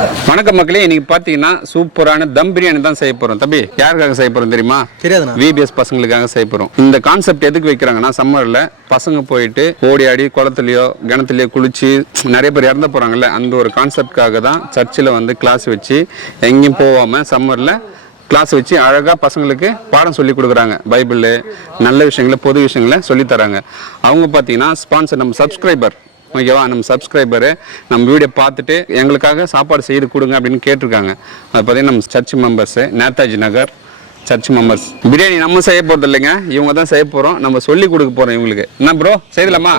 வணக்கம் மக்களே, இன்னைக்கு பாத்தீங்கன்னா சூப்பரான தம் பிரியாணி தான் செய்ய போறோம். தம்பி, யாருக்காக செய்ய போறோம் தெரியுமா? தெரியாதுண்ணா. VBS பசங்களுக்காக செய்ய போறோம். இந்த கான்செப்ட் எதுக்கு வைக்கிறாங்கன்னா, சம்மர்ல பசங்க போயிட்டு ஓடி ஆடி குளத்துலயோ கிணத்துலயோ குளிச்சு நிறைய பேர் இறந்து போறாங்கல்ல, அந்த ஒரு கான்செப்ட்காக தான் சர்ச்சில் வந்து கிளாஸ் வச்சு எங்கேயும் போகாம சம்மர்ல கிளாஸ் வச்சு அழகாக பசங்களுக்கு பாடம் சொல்லி கொடுக்குறாங்க. பைபிள் நல்ல விஷயங்களை பொது விஷயங்களை சொல்லித்தராங்க. அவங்க பார்த்தீங்கன்னா ஸ்பான்சர் நம்ம சப்ஸ்கிரைபர், ஓகேவா? நம்ம சப்ஸ்கிரைபரு நம்ம வீடியோ பார்த்துட்டு எங்களுக்காக சாப்பாடு செய்து கொடுங்க அப்படின்னு கேட்டிருக்காங்க. அது பார்த்தீங்கன்னா நம்ம சர்ச் மெம்பர்ஸு, நேதாஜி நகர் சர்ச் மெம்பர்ஸ். பிரியாணி நம்ம செய்ய போகிறது இல்லைங்க, இவங்க தான் செய்ய போகிறோம். நம்ம சொல்லி கொடுக்க போகிறோம் இவங்களுக்கு. என்ன ப்ரோ, செய்யலாமா?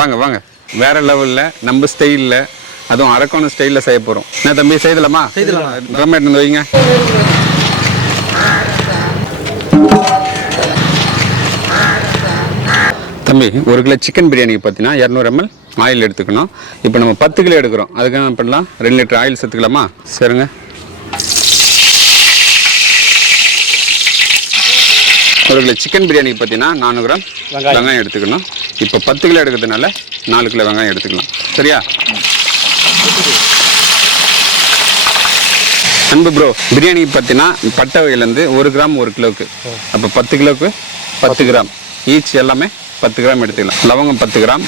வாங்க வாங்க. வேற லெவலில் நம்ம ஸ்டைலில், அதுவும் அரக்கோணம் ஸ்டைலில் செய்ய போகிறோம். என்ன தம்பி, செய்யலாமா? ட்ரம் எடுத்து வைங்க. தம்பி, 1 கிலோ சிக்கன் பிரியாணிக்கு பார்த்தீங்கன்னா 200 ml ஆயில் எடுத்துக்கணும். இப்போ நம்ம 10 கிலோ எடுக்கிறோம், அதுக்கு என்ன பண்ணலாம், 2 லிட்டர் ஆயில் சேர்த்துக்கலாமா? சரிங்க. ஒரு கிலோ சிக்கன் பிரியாணிக்கு பார்த்தீங்கன்னா 400 கிராம் வெங்காயம் எடுத்துக்கணும். இப்போ 10 கிலோ எடுக்கிறதுனால 4 கிலோ வெங்காயம் எடுத்துக்கலாம். சரியா அன்பு ப்ரோ? பிரியாணிக்கு பார்த்தீங்கன்னா பட்டை வகையிலேருந்து 1 கிராம் 1 கிலோவுக்கு, அப்போ 10 கிலோவுக்கு 10 கிராம் ஈச், எல்லாமே 10 கிராம் எடுத்துக்கலாம். லவங்கம் 10 கிராம்,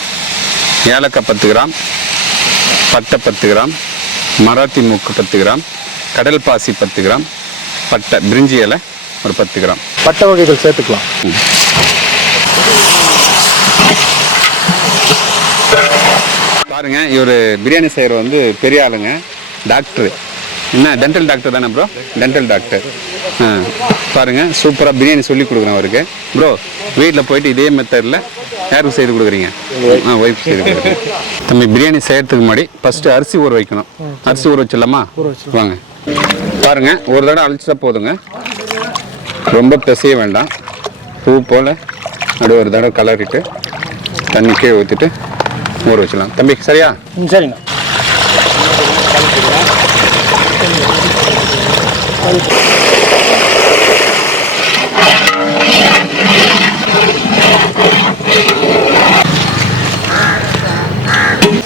ஏலக்காய் 10 கிராம், பட்டை 10 கிராம், மராத்தி மூக்கு 10 கிராம், கடல் பாசி 10 கிராம், பட்டை பிரிஞ்சி இலை ஒரு 10 கிராம். பட்டை வகைகள் சேர்த்துக்கலாம். பாருங்க, இவர் பிரியாணி செய்கிற வந்து பெரிய ஆளுங்க, டாக்டரு. என்ன, டென்டல் டாக்டர் தானே ப்ரோ? Dental doctor. பாருங்கள், சூப்பராக பிரியாணி சொல்லி கொடுக்குறேன் அவருக்கு. ப்ரோ, வீட்டில் போயிட்டு இதே மெத்தடில் யாருக்கு செய்து கொடுக்குறீங்க? ஒய்ஃப் செய்து கொடுக்குறீங்க. தம்பி, பிரியாணி செய்கிறதுக்கு முன்னாடி ஃபஸ்ட்டு அரிசி ஊற வைக்கணும். அரிசி ஊற வச்சிடலாமா? வாங்க. பாருங்கள், ஒரு தடவை அழிச்சா போதுங்க, ரொம்ப பிசைய வேண்டாம். பூ போல் அப்படியே ஒரு தடவை கலரிட்டு தண்ணி கீழே ஊற்றிட்டு ஊற வச்சிடலாம். தம்பி, சரியா? சரிங்க.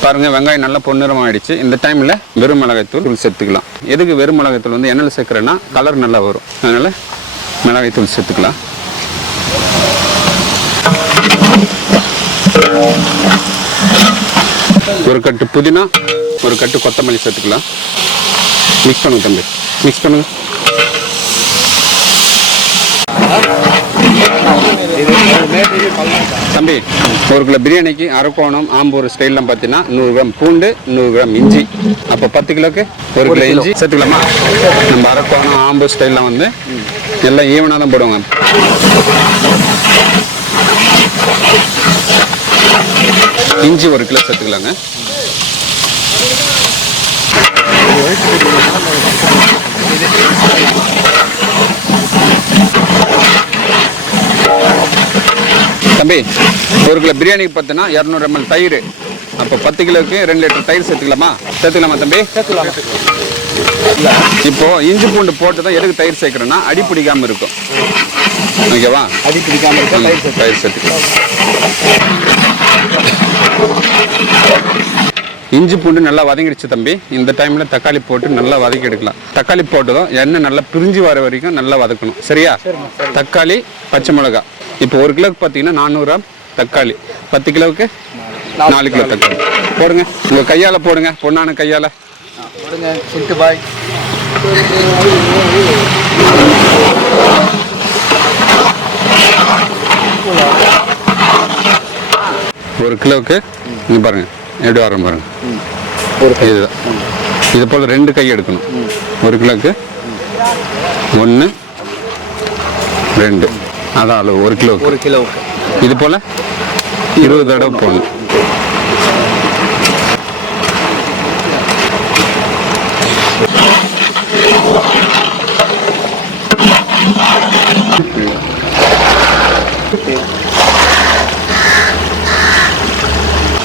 பாருங்க, வெங்காயம் நல்லா பொன்னிறம் ஆயிடுச்சு. இந்த டைம்ல வெறும் மிளகாய்த்தூள் சேர்த்துக்கலாம். எதுக்கு வெறும் மிளகாய்த்தூள் வந்து எண்ணெயில் சேர்க்கிறேன்னா கலர் நல்லா வரும், அதனால மிளகாய்த்தூள் சேர்த்துக்கலாம். ஒரு கட்டு புதினா, ஒரு கட்டு கொத்தமல்லி சேர்த்துக்கலாம். மிக்ஸ் பண்ணுங்க தம்பி, மிக்ஸ் பண்ணுங்க. தம்பி, 1 கிலோ பிரியாணிக்கு அரக்கோணம் ஆம்பூர் ஸ்டைல்லாம் பார்த்தீங்கன்னா 100 கிராம் பூண்டு, 100 கிராம் இஞ்சி. அப்போ 10 கிலோக்கு 1 கிலோ இஞ்சி சேர்த்துக்கலாமா? நம்ம அரக்கோணம் ஆம்பூர் ஸ்டைல்லாம் வந்து எல்லாம் ஈவனாக தான் போடுவாங்க. இஞ்சி 1 கிலோ சேர்த்துக்கலாங்க. தம்பி, 1 கிலோ பிரியாணிக்கு பார்த்தீங்கன்னா 200 ml தயிர். அப்போ 10 கிலோவுக்கு 2 லிட்டர் தயிர் சேர்த்துக்கலாமா? சேர்த்துக்கலாமா தம்பி? சேர்த்துக்கலாம். இப்போ இஞ்சி பூண்டு போட்டு தான் எதுக்கு தயிர் சேர்க்குறோன்னா அடி பிடிக்காமல் இருக்கும், ஓகேவா? அடி பிடிக்காமல் இருக்கும் தயிர் சேர்த்துக்கலாம். இஞ்சி பூண்டு நல்லா வதங்கிடுச்சு தம்பி. இந்த டைமில் தக்காளி போட்டு நல்லா வதக்கி எடுக்கலாம். தக்காளி போட்டதும் எண்ணெய் நல்லா பிரிஞ்சு வர வரைக்கும் நல்லா வதக்கணும். சரியா? தக்காளி, பச்சை மிளகாய். இப்போ 1 கிலோவுக்கு பார்த்தீங்கன்னா 400 கிராம் தக்காளி, 10 கிலோவுக்கு 4 கிலோ தக்காளி போடுங்க. உங்கள் கையால் போடுங்க, பொண்ணான கையால் போடுங்க. சிட்டு பாய். ஒரு கிலோவுக்கு இங்கே பாருங்கள் எப்படி வரோம் பாருங்க. இதுதான், இது போல் 2 கை எடுக்கணும். 1 கிலோவுக்கு 1 2, அதான் அளவு. 1 கிலோவுக்கு இது போல் 20 தடவை போடணும்.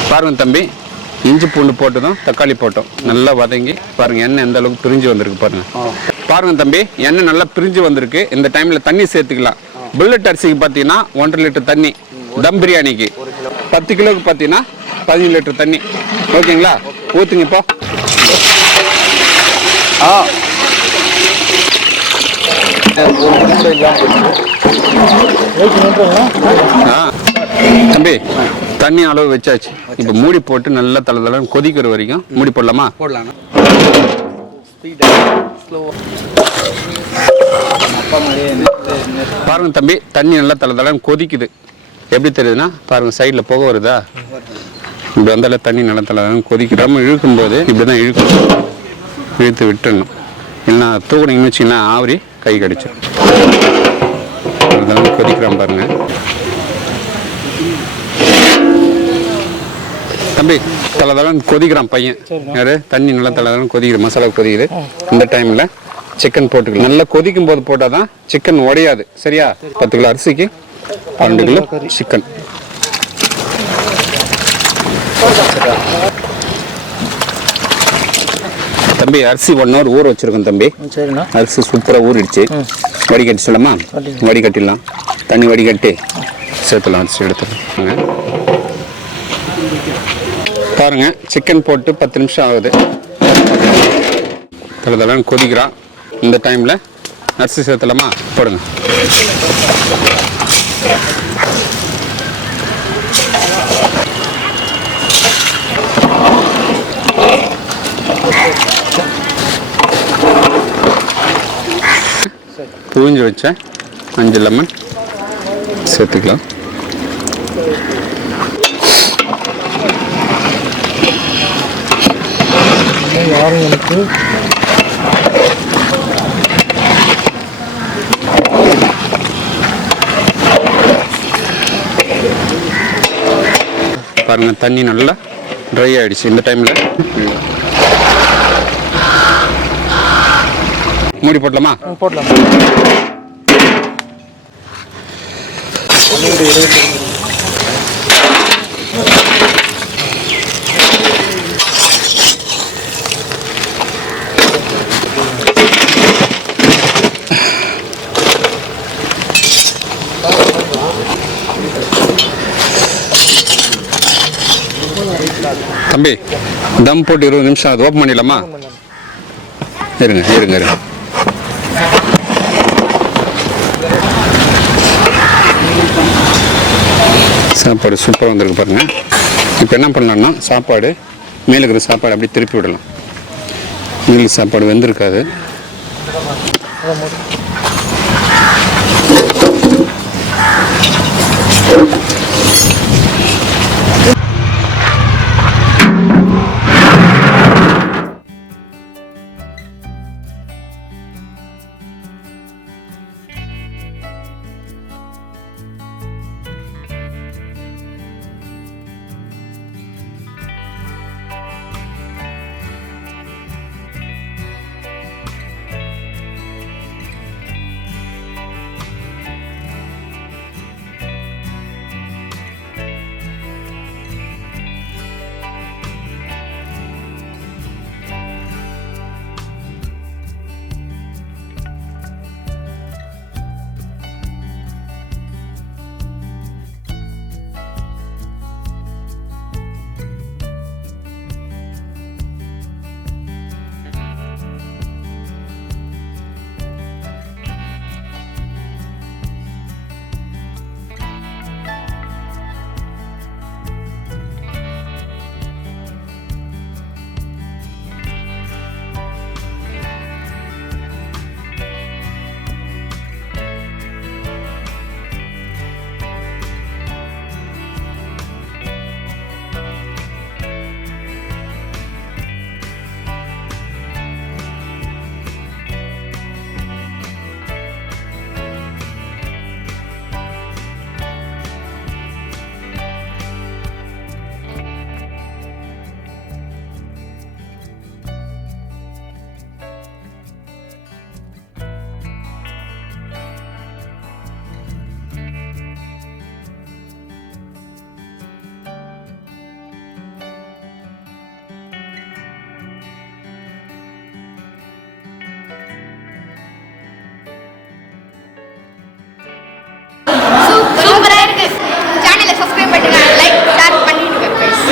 பாருங்க தம்பி, இஞ்சி பூண்டு போட்டதும் தக்காளி போட்டோம், நல்லா வதங்கி பாருங்க எண்ணெய் எந்த அளவுக்கு பிரிஞ்சு வந்திருக்கு பாருங்க. பாருங்க தம்பி, எண்ணெய் நல்லா பிரிஞ்சு வந்திருக்கு. இந்த டைம்ல தண்ணி சேர்த்துக்கலாம். புல்லட் அரிசிக்கு பார்த்தீங்கன்னா 1.5 லிட்டர் தண்ணி, தம் பிரியாணிக்கு 10 கிலோவுக்கு பார்த்தீங்கன்னா 15 லிட்டர் தண்ணி. ஓகேங்களா? ஊற்றுங்க இப்போ. தம்பி தண்ணி அளவு வச்சாச்சு. இப்போ மூடி போட்டு நல்லா தலை கொதிக்கிற வரைக்கும் மூடி போடலாமா? போடலாம். பாருங்க தம்பி, தண்ணி நல்லா தலை கொதிக்குது. எப்படி தெரியுதுன்னா பாருங்க, சைடில் புகை வருதா? இப்படி வந்தால தண்ணி நல்லா தலை கொதிக்கிறாம இழுக்கும்போது இப்படிதான் இழுத்து விட்டுடணும். இல்லைன்னா தூக்குனீங்கன்னு வச்சிங்கன்னா ஆவரி கை கடிச்சிடும். அதெல்லாம் கொதிக்கிறான் பாருங்க தம்பி. தலை கொதிக்கிறான் பையன் யாரு, தண்ணி நல்லா தலை கொதிக்கிற மசாலா கொதிக்குது. இந்த டைம்ல சிக்கன் போட்டுக்கலாம். நல்லா கொதிக்கும் போது போட்டால் தான் சிக்கன் உடையாது. சரியா? 10 கிலோ அரிசிக்கு 12 கிலோ சிக்கன். தம்பி அரிசி 1 hour ஊற வச்சிருக்கோம் தம்பி. அரிசி சூப்பராக ஊறிடுச்சு. வடிகட்டி சொல்லலாமா? வடிகட்டிடலாம். தண்ணி வடிகட்டி சேர்த்துலாம். அரிசி எடுத்துக்கலாம். பாருங்க, சிக்கன் போட்டு 10 நிமிஷம் ஆகுது. தலை கொதிக்கிறான். இந்த டைமில் அரிசி சேர்த்துலாமா? போடுங்க. புழிஞ்சு வச்ச 5 லெமன் சேர்த்துக்கலாம். பாருங்க, தண்ணி நல்லா ட்ரை ஆயிடுச்சு. இந்த டைம்ல மூடி போடலாமா? போடலாம். தம்பி தம் போட்டு 20 நிமிஷம் அது ஓப்பன் பண்ணிடலாமா? இருங்க. சாப்பாடு சூப்பராக வந்திருக்கு பாருங்க. இப்போ என்ன பண்ணலாம்னா, சாப்பாடு மேலே இருக்கிற சாப்பாடு அப்படியே திருப்பி விடலாம். மேலே சாப்பாடு வெந்திருக்காது.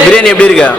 பிரியாணி எப்படி இருக்கா?